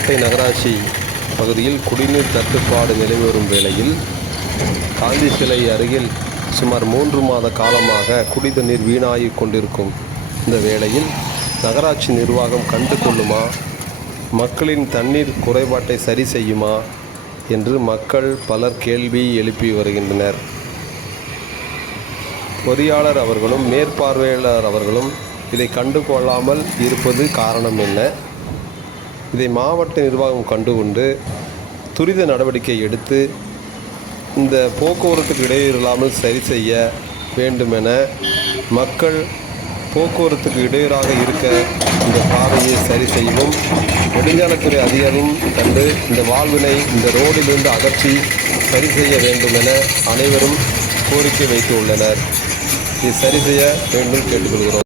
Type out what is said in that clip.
புதுக்கோட்டை நகராட்சி பகுதியில் குடிநீர் தட்டுப்பாடு நிலவி வரும் வேளையில் காந்தி சிலை அருகில் சுமார் 3 மாத காலமாக குடி தண்ணீர் வீணாகிக் கொண்டிருக்கும் இந்த வேளையில் நகராட்சி நிர்வாகம் கண்டு கொள்ளுமா, மக்களின் தண்ணீர் குறைபாட்டை சரி செய்யுமா என்று மக்கள் பலர் கேள்வி எழுப்பி வருகின்றனர். பொறியாளர் அவர்களும் மேற்பார்வையாளர் அவர்களும் இதை கண்டு கொள்ளாமல் இருப்பது காரணம் என்ன? இதை மாவட்ட நிர்வாகம் கண்டுகொண்டு துரித நடவடிக்கை எடுத்து இந்த போக்குவரத்துக்கு இடையூறு இல்லாமல் சரி செய்ய வேண்டுமென மக்கள் போக்குவரத்துக்கு இடையூறாக இருக்க இந்த பாதையை சரி செய்யவும், நெடுஞ்சாலைத்துறை அதிகாரியும் கண்டு இந்த வாழ்வினை இந்த ரோடிலிருந்து அகற்றி சரி செய்ய வேண்டுமென அனைவரும் கோரிக்கை வைத்து உள்ளனர். இதை சரி செய்ய வேண்டும் கேட்டுக்கொள்கிறோம்.